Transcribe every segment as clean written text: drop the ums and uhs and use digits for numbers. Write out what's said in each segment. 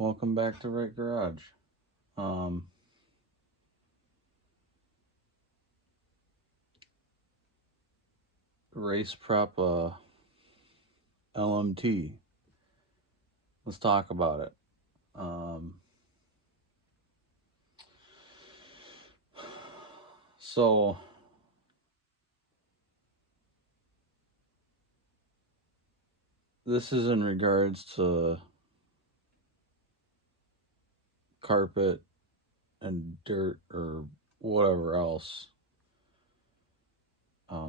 Welcome back to Right Garage. Race prep LMT. Let's talk about it. So this is in regards to carpet and dirt or whatever else. I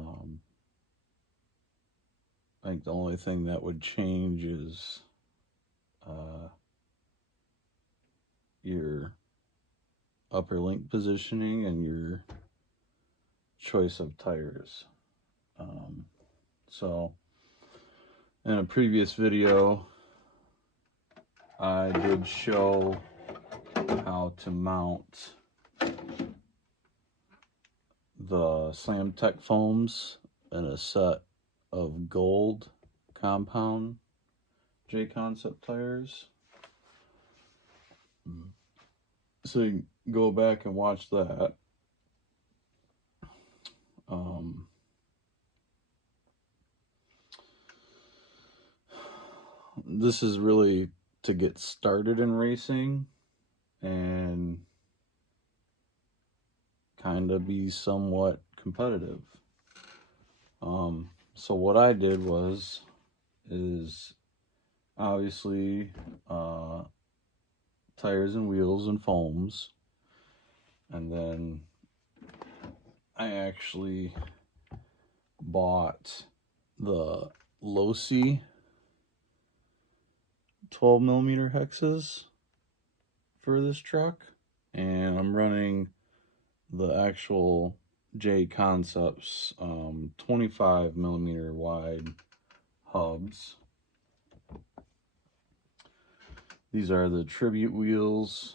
think the only thing that would change is your upper link positioning and your choice of tires. So in a previous video, I did show how to mount the Slam Tech foams in a set of gold compound J Concept tires. So you can go back and watch that. This is really to get started in racing and kind of be somewhat competitive. So what I did is obviously tires and wheels and foams, and then I actually bought the Losi 12mm hexes for this truck, and I'm running the actual J Concepts 25mm wide hubs. These are the Tribute wheels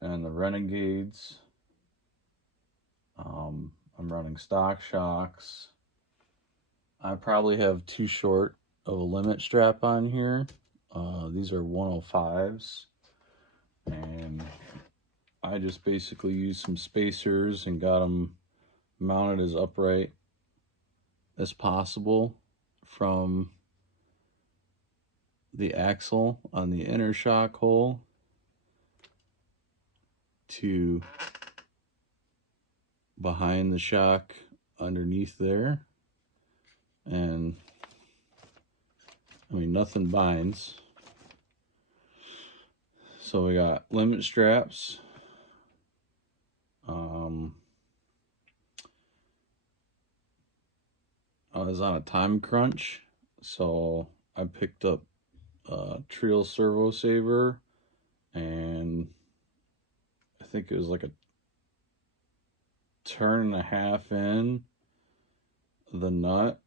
and the Renegades. I'm running stock shocks. I probably have too short of a limit strap on here. These are 105s, and I just basically used some spacers and got them mounted as upright as possible from the axle on the inner shock hole to behind the shock underneath there. And I mean, nothing binds. So we got limit straps. I was on a time crunch, so I picked up a Trio Servo Saver, and I think it was like a turn and a half in the nut,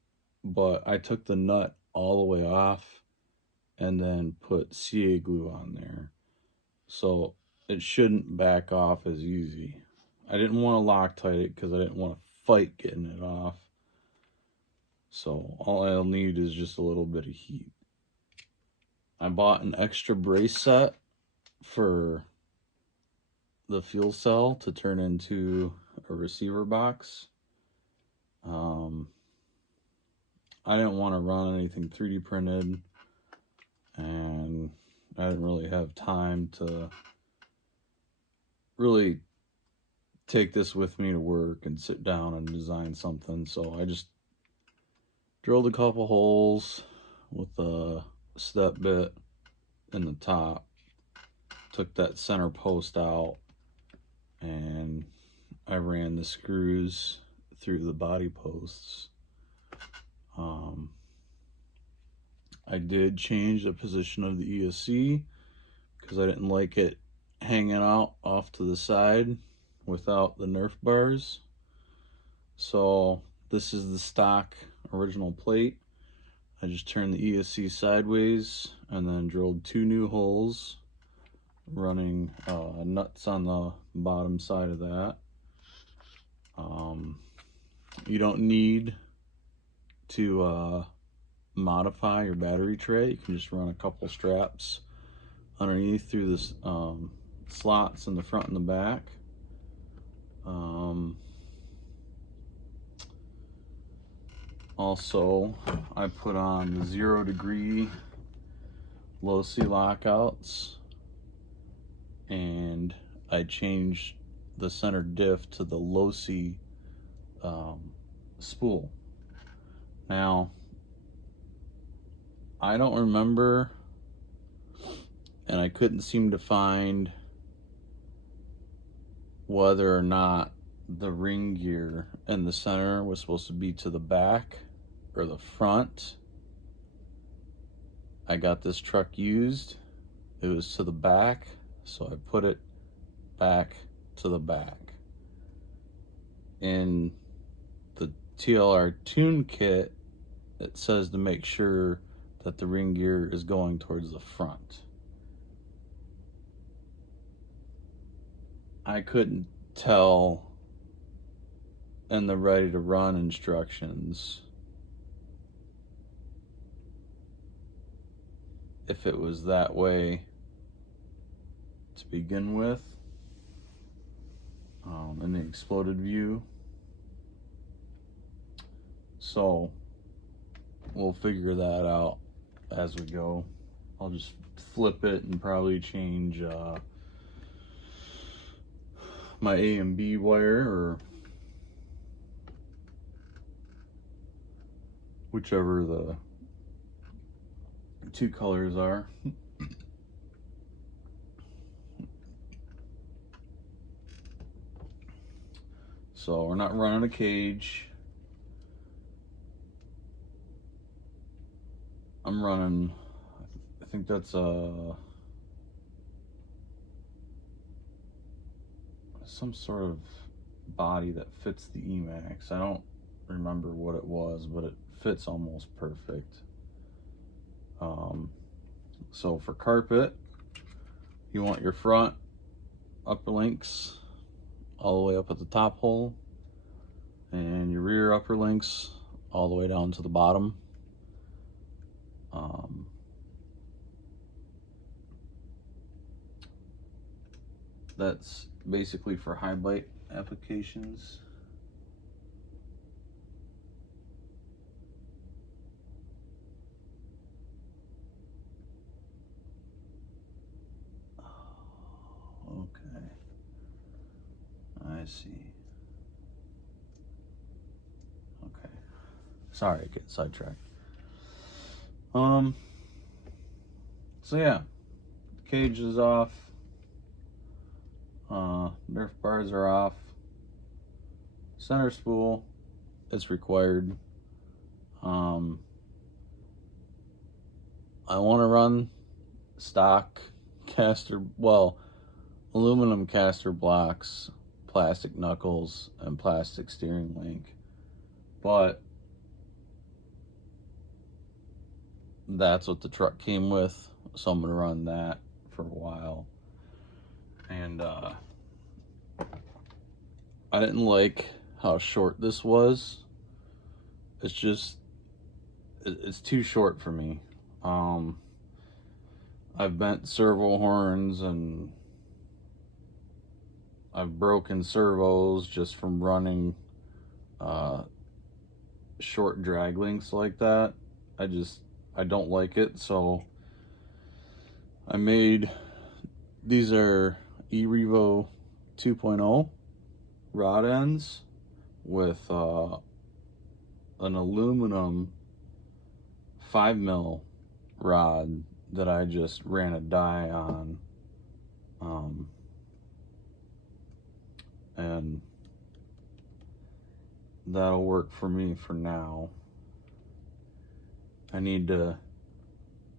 but I took the nut all the way off and then put CA glue on there, so it shouldn't back off as easy. I didn't want to Loctite it because I didn't want to fight getting it off, so all I'll need is just a little bit of heat. I bought an extra brace set for the fuel cell to turn into a receiver box. I didn't want to run anything 3D printed, and I didn't really have time to really take this with me to work and sit down and design something. So I just drilled a couple holes with a step bit in the top, took that center post out, and I ran the screws through the body posts. I did change the position of the ESC because I didn't like it hanging out off to the side without the Nerf bars. So this is the stock original plate. I just turned the ESC sideways and then drilled 2 new holes, running nuts on the bottom side of that. You don't need to modify your battery tray. You can just run a couple straps underneath through this slots in the front and the back. Also, I put on the 0-degree Losi lockouts, and I changed the center diff to the Losi spool. Now, I don't remember, and I couldn't seem to find whether or not the ring gear in the center was supposed to be to the back or the front. I got this truck used. It was to the back, so I put it back to the back. In the TLR tune kit, it says to make sure that the ring gear is going towards the front. I couldn't tell in the ready to run instructions if it was that way to begin with in the exploded view. So we'll figure that out as we go. I'll just flip it and probably change my A and B wire, or whichever the two colors are. So we're not running a cage. I'm running, I think that's some sort of body that fits the Emax. I don't remember what it was, but it fits almost perfect. So for carpet, you want your front upper links all the way up at the top hole, and your rear upper links all the way down to the bottom. That's basically for high bite applications. Okay, I see. Okay, sorry, I get sidetracked. So yeah, cage is off. Nerf bars are off. Center spool is required. I want to run stock aluminum caster blocks, plastic knuckles, and plastic steering link, but that's what the truck came with, so I'm gonna run that for a while. And I didn't like how short this was. It's too short for me. I've bent servo horns and I've broken servos just from running short drag links like that. I don't like it, so I made, these are eRevo 2.0 rod ends with an aluminum 5mm rod that I just ran a die on, and that'll work for me for now. I need to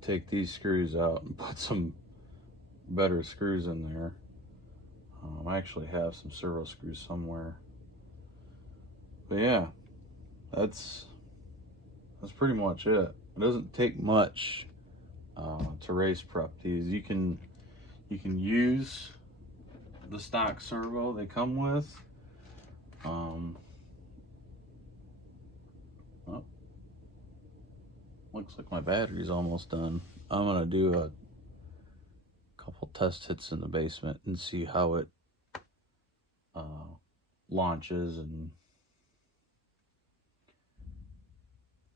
take these screws out and put some better screws in there. I actually have some servo screws somewhere. But yeah, that's pretty much it. It doesn't take much to race prep these. You can use the stock servo they come with. Oh, looks like my battery's almost done. I'm gonna do couple test hits in the basement and see how it launches and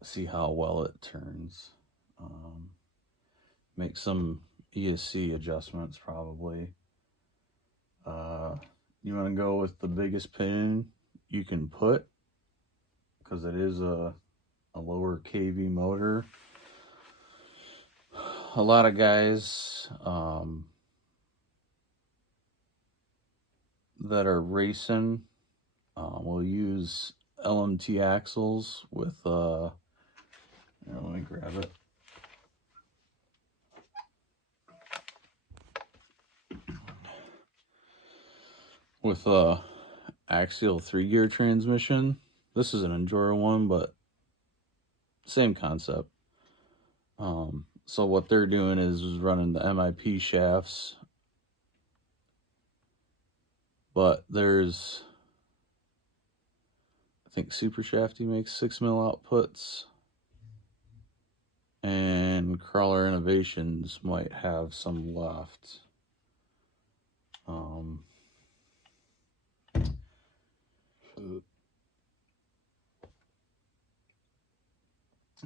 see how well it turns. Make some ESC adjustments probably. You want to go with the biggest pin you can put because it is a lower kV motor. A lot of guys that are racing will use LMT axles with let me grab it. With a axial 3-gear transmission. This is an Enduro one, but same concept. So what they're doing is running the MIP shafts, but there's, I think Super Shafty makes 6mm outputs, and Crawler Innovations might have some left.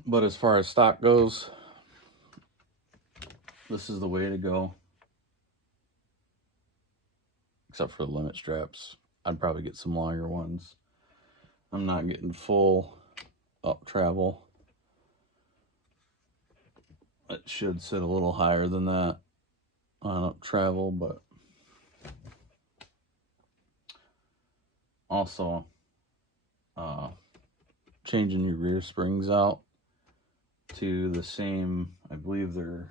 But as far as stock goes, this is the way to go. Except for the limit straps. I'd probably get some longer ones. I'm not getting full up travel. It should sit a little higher than that on up travel, but also changing your rear springs out to the same, I believe they're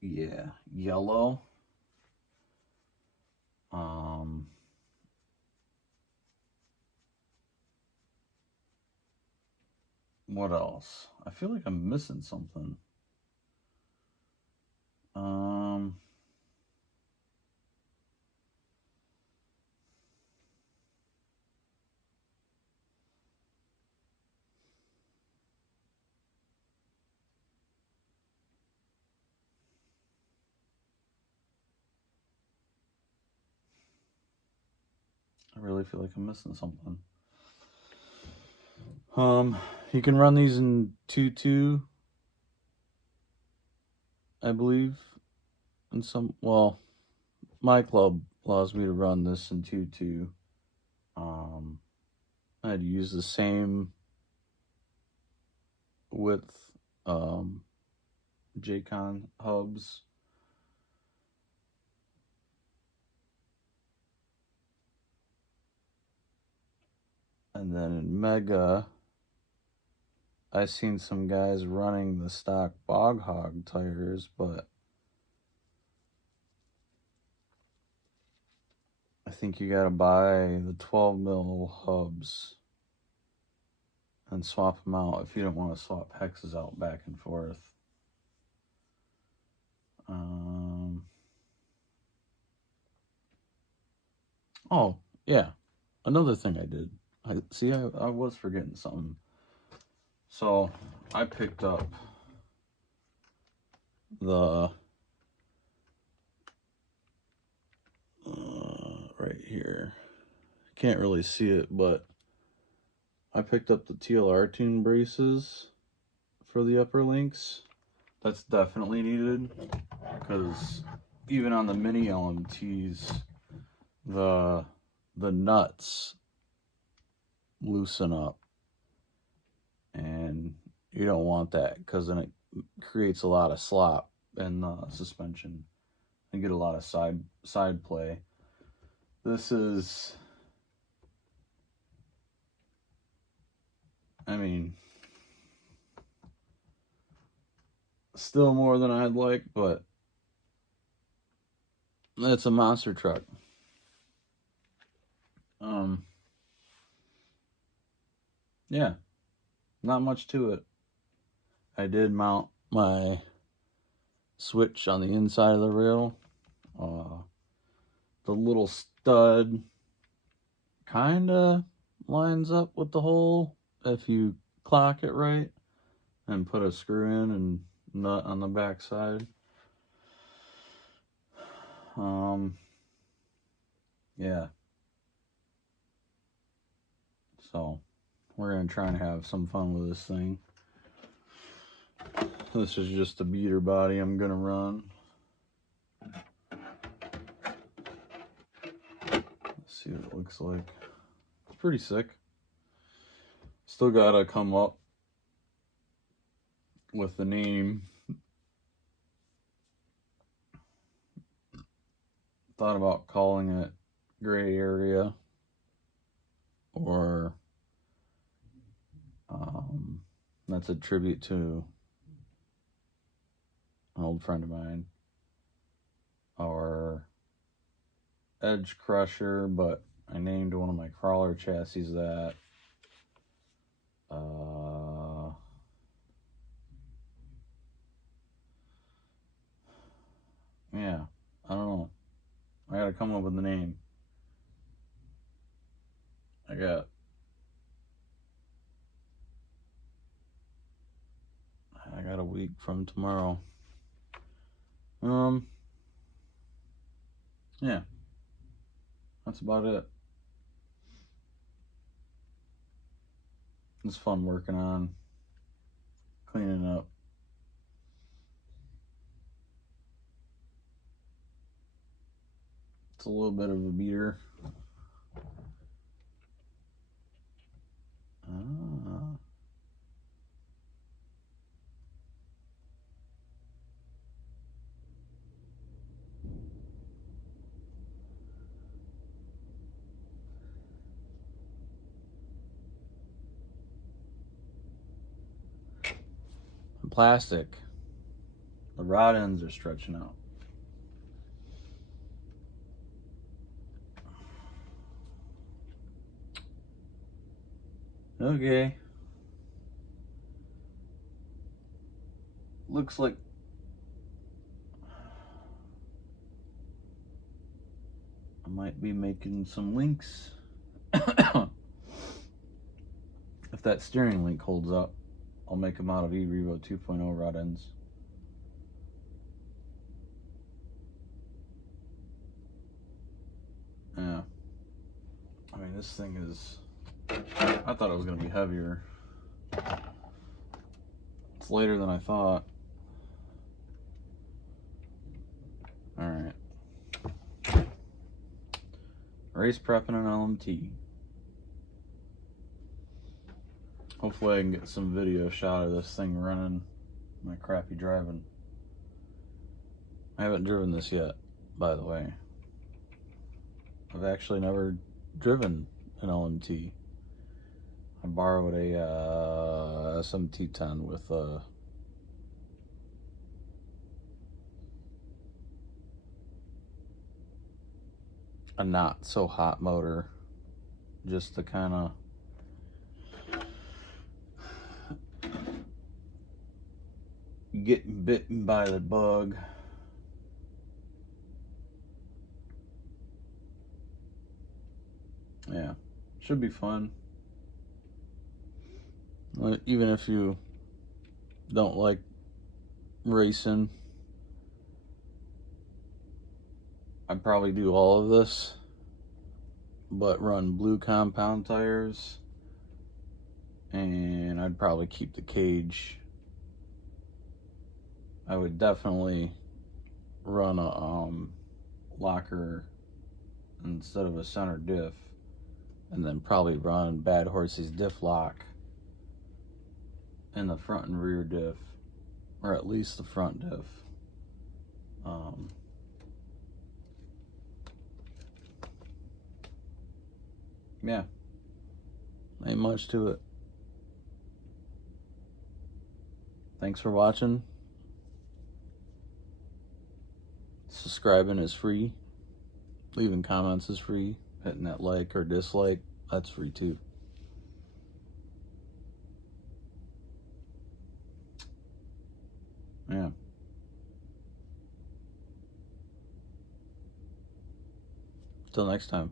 yellow. What else? I feel like I'm missing something. I really feel like I'm missing something. You can run these in 2.2, I believe. And some, well, my club allows me to run this in 2.2. I'd use the same width J-Con hubs. And then in Mega, I've seen some guys running the stock Bog Hog tires, but I think you gotta buy the 12mm hubs and swap them out if you don't want to swap hexes out back and forth. Oh, yeah. Another thing I did. I was forgetting something. So I picked up the right here. Can't really see it, but I picked up the TLR tune braces for the upper links. That's definitely needed because even on the mini LMTs, the nuts loosen up, and you don't want that because then it creates a lot of slop in the suspension and get a lot of side play. This is, I mean, still more than I'd like, but it's a monster truck. Yeah, not much to it. I did mount my switch on the inside of the rail. The little stud kind of lines up with the hole if you clock it right and put a screw in and nut on the back side. Yeah. So we're gonna try and have some fun with this thing. This is just a beater body I'm gonna run. Let's see what it looks like. It's pretty sick. Still gotta come up with the name. Thought about calling it Gray Area, or that's a tribute to an old friend of mine, or Edge Crusher, but I named one of my crawler chassis that. Yeah, I don't know. I gotta come up with a name. I got a week from tomorrow. Yeah, that's about it. It's fun working on cleaning up. It's a little bit of a beater. Plastic. The rod ends are stretching out. Okay. Looks like I might be making some links. If that steering link holds up, I'll make them out of eRevo 2.0 rod ends. Yeah. I mean, this thing is... I thought it was going to be heavier. It's lighter than I thought. Alright. Race prepping an LMT. Hopefully I can get some video shot of this thing running my crappy driving. I haven't driven this yet, by the way. I've actually never driven an LMT. I borrowed a SMT10 with a not so hot motor, just to kind of get bitten by the bug. Yeah, should be fun. Even if you don't like racing, I'd probably do all of this, but run blue compound tires, and I'd probably keep the cage. I would definitely run a locker instead of a center diff, and then probably run Bad Horse's diff lock in the front and rear diff, or at least the front diff. Yeah, ain't much to it. Thanks for watching. Subscribing is free. Leaving comments is free. Hitting that like or dislike, that's free too. Yeah. Till next time.